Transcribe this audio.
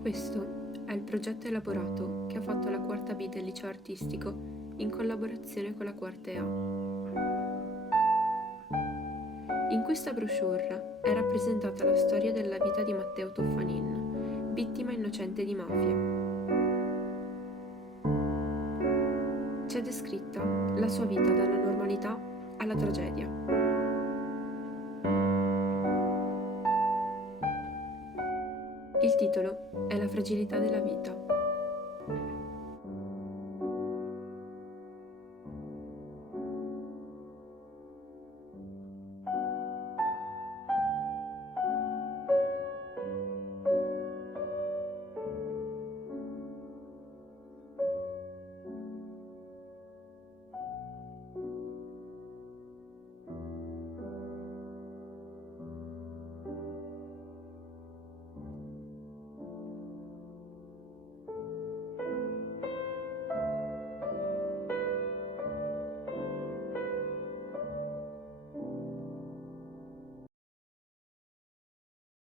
Questo è il progetto elaborato che ha fatto la quarta B del liceo artistico in collaborazione con la quarta A. In questa brochure è rappresentata la storia della vita di Matteo Toffanin, vittima innocente di mafia. C'è descritta la sua vita dalla normalità alla tragedia. Il titolo è La fragilità della vita.